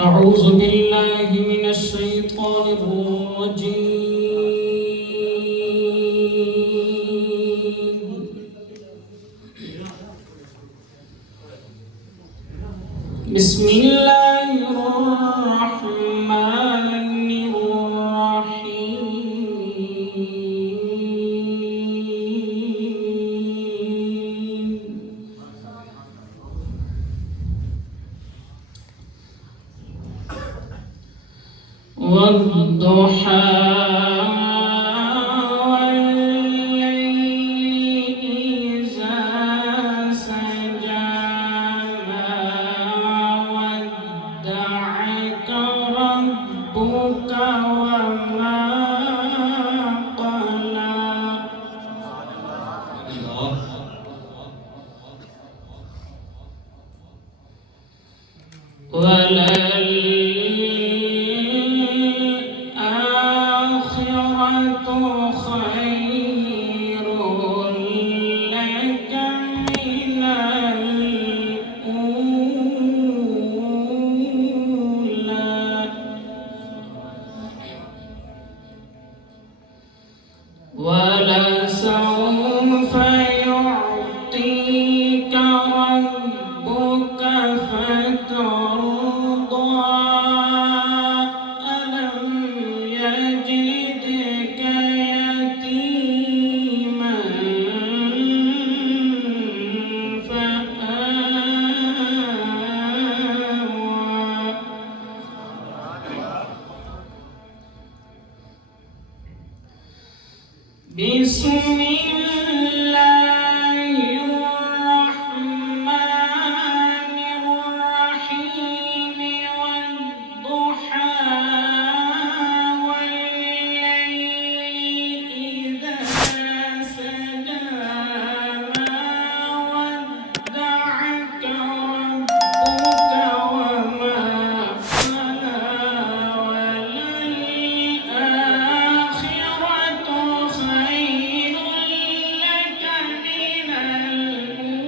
أعوذ بالله من الشيطان الرجيم. بسم الله الرحمن الرحيم. والضحى والليل إذا سجى ما ودعك ربك وما قلى وللآخرة خير لك من الأولى ولسوف يعطيك ربك فترضى ألم يجدك يتيما فآوى بسم الله الرحمن الرحيم والضحى والليل إذا سجى ما ودعك ربك وما قلى وللآخرة خير لك من الأولى.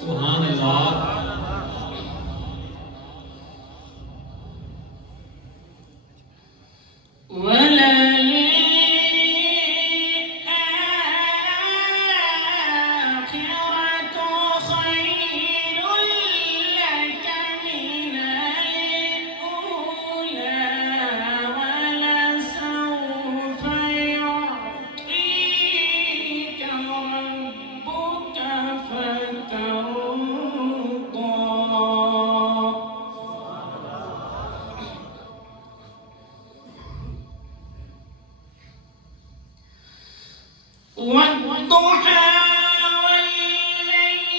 سبحان الله. وللآخرة خير لك من الأولى ولسوف يعطيك ربك فترضى والضحى والليل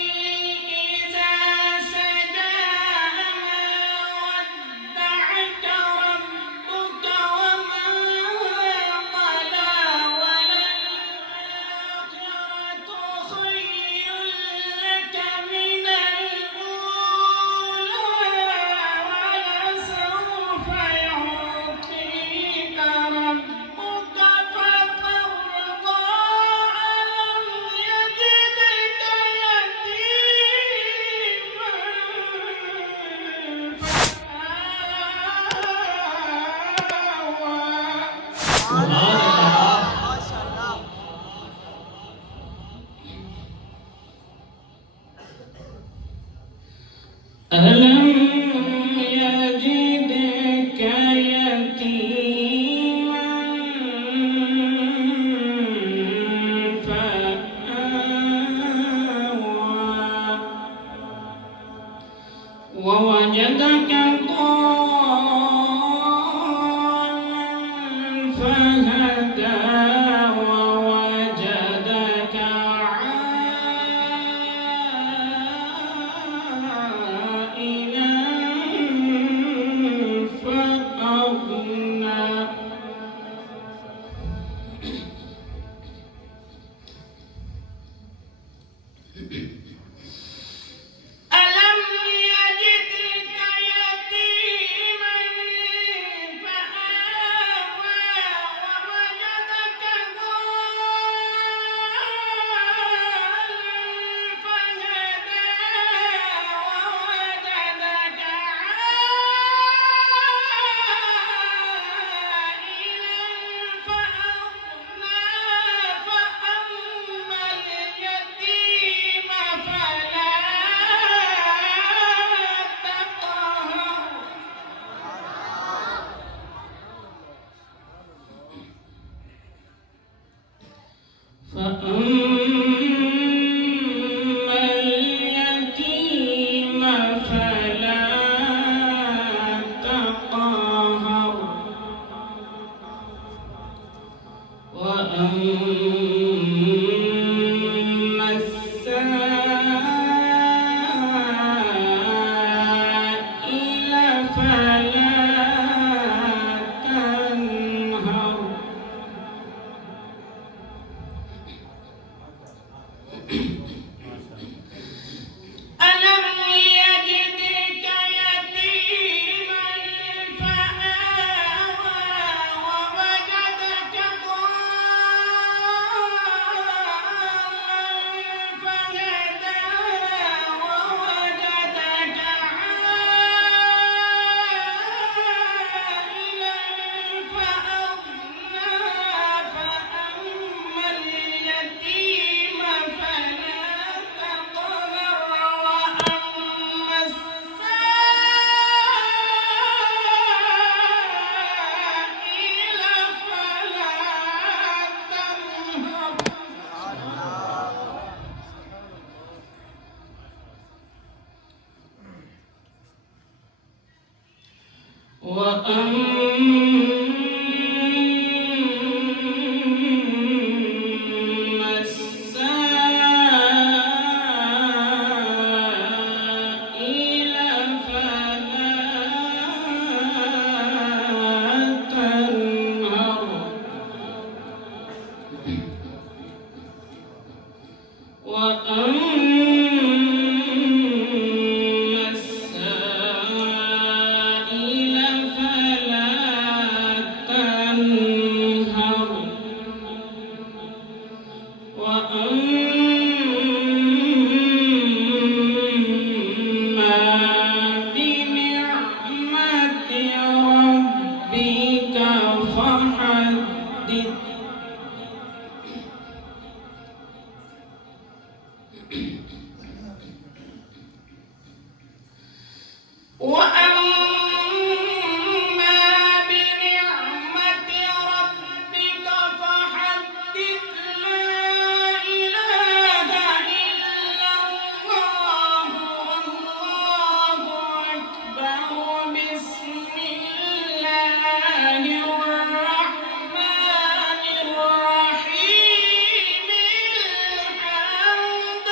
إذا سجى ما ودعك ربك وما قلى وللآخرة خير لك من الأولى ولسوف يعطيك ربك فترضى ألم يجدك يتيما فآوى ووجدك ضالا فهدى ووجدك عائلا فأغنى ألم يجدك يتيما فأما اليتيم فلا تقهر وأما السائل فلا تنهر ألم يجدك يتيما فآوى ووجدك ضالا فهدى ووجدك عائلا فأغنى فأما اليتيم فلا تقهر وأما السائل فلا تنهر وأما السائل فلا تنهر وأما السائل فلا تنهر وأما بنعمة ربك فحدث وأما بنعمة ربك فحدث لا إله إلا الله والله أكبر بسم الله الرحمن الرحيم الحمد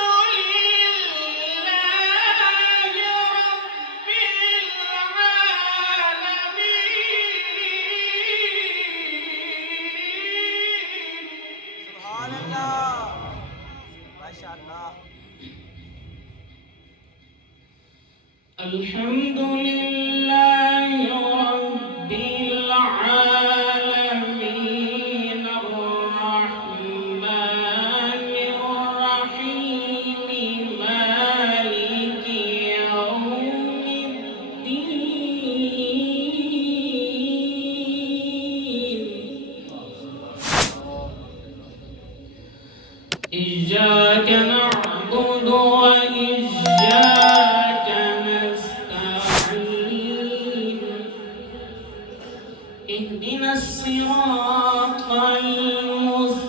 الحمد لله رب العالمين الرحمن الرحيم مالك يوم الدين إياك نعبد وإياك نستعين اهدنا الصراط المستقيم